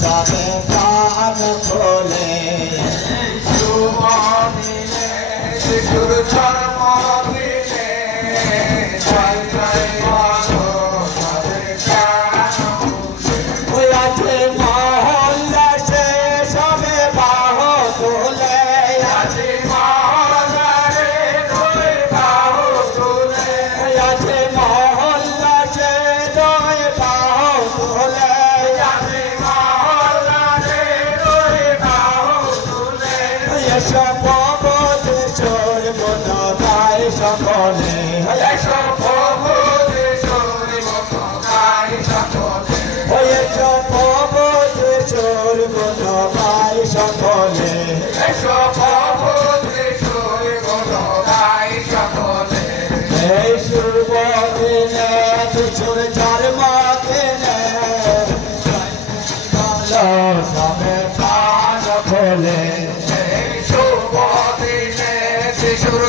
সবে প্রাণ খোলে শুভ দিনে শিশুর জন্মদিনে জয় জয় বলো সবে প্রাণ খোলে আছে মহল্লাসে সবে বাহ তোলে আছে মহল্লারে সবে বাহ তোলে আছে মহল্লাসে সবে বাহ তোলে আছে মহল্লারে সবে বাহ তোলে এসব দেশর মন গায় সকলে এসব দেশর মন গায় সকলে এসব দেশর মন গায় সকলে এসব দেশর মন গায় সকলে এই শুভ দিনে শিশুর জন্মদিনে ভালো সবে প্রাণ খোলে এই শুভ দিনে শিশুর